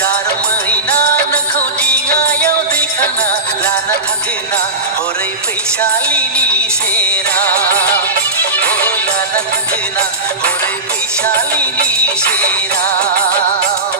जारमैना नोंखौ दिङायाव दैखांना लाना थांगोन आं हरै फैसालिनि सेराव लाना थांगोन आं हरै फैसालिनि सेराव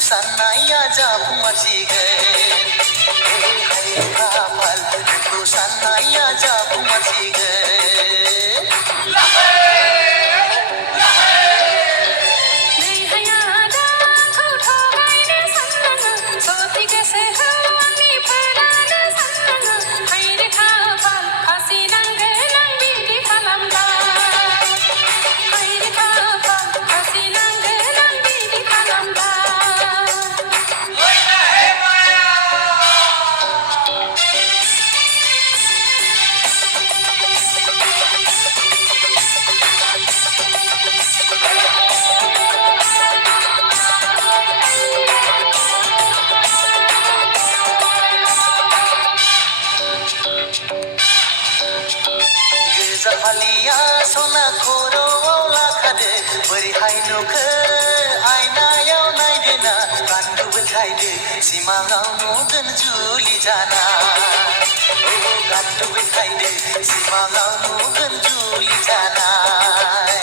साननाया जाफुंमारसिगोन हाय खाफाल नोंखौ साननाया जाफुंमारसिगोन फालिया सना खर'आव लाखादो बोरैहाय नुखो आयनायाव नायदोना गान्दुबो खायदो सिमाङाव नुगोन जुलि जाना गान्दुबो खायदो सिमाङाव नुगोन जुलि जानाय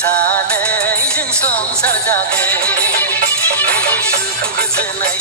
सानैजों संसार जागोन सुखु गोजोनै